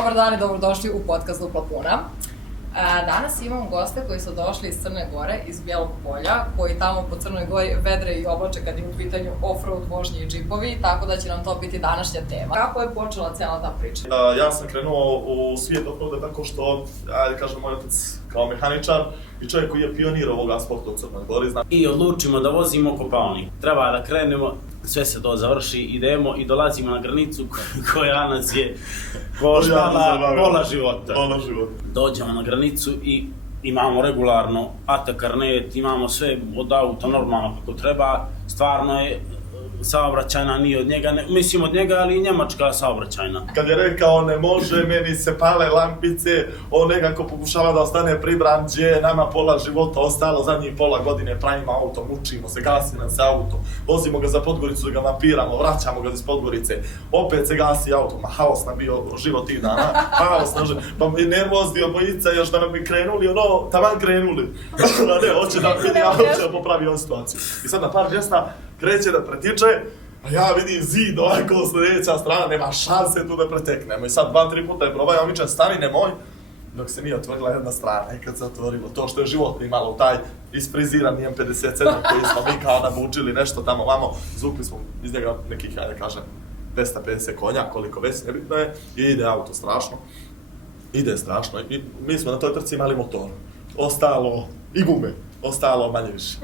Dobar dan i dobrodošli u podcast Dupla Puna. Danas imam goste koji su došli iz Crne Gore, iz Bijelog Polja, koji tamo po Crnoj Gori vedre i oblače kad je u pitanju off-road vožnje i džipovi, tako da će nam to biti današnja tema. Kako je počela cijela ta priča? Ja sam krenuo u svijet off-roada tako što, ajde kažem, moj otac kao mehaničar i čovjek koji je pionir ovoga sporta u Crnoj Gori. I odlučimo da vozimo kopalnik. Treba da krenemo, sve se to završi, idemo i dolazimo na granicu koja nas je koštala pola života. Dođemo na granicu i imamo regularno ATA karnet, imamo sve od auta normalno kako treba. Stvarno je saobraćajna nije od njega, mislim od njega, ali i njemačka saobraćajna. Kad je rekao ne može, meni se pale lampice, on nekako pokušava da ostane pribran, gdje je nama pola života ostalo, zadnjih pola godine pravimo auto, mučimo se, gasi nam se auto, vozimo ga za Podgoricu da ga mapiramo, vraćamo ga iz Podgorice, opet se gasi auto, ma haos nam bio život tih dana, haos nam život, pa mi nervozni obojica još da nam bi krenuli, taman krenuli, ne, hoće da vidi auto, da popravi ovu situaciju. I sad na par mjesta kreće da pretiče, a ja vidim zid ovako sljedeća strana, nema šanse tu da preteknemo. I sad 2-3 puta je probao, omičan stani nemoj, dok se nije otvorila jedna strana. I kad se otvorilo to što je životni malo, taj isfriziran M57 koji smo mi kao nabučili nešto tamo vamo, zvukli smo iz njega nekih, ajde kažem, 250 konja, koliko već, nebitno je, i ide auto strašno. Ide strašno i mi smo na toj trci imali motor, ostalo i gume, ostalo manje više.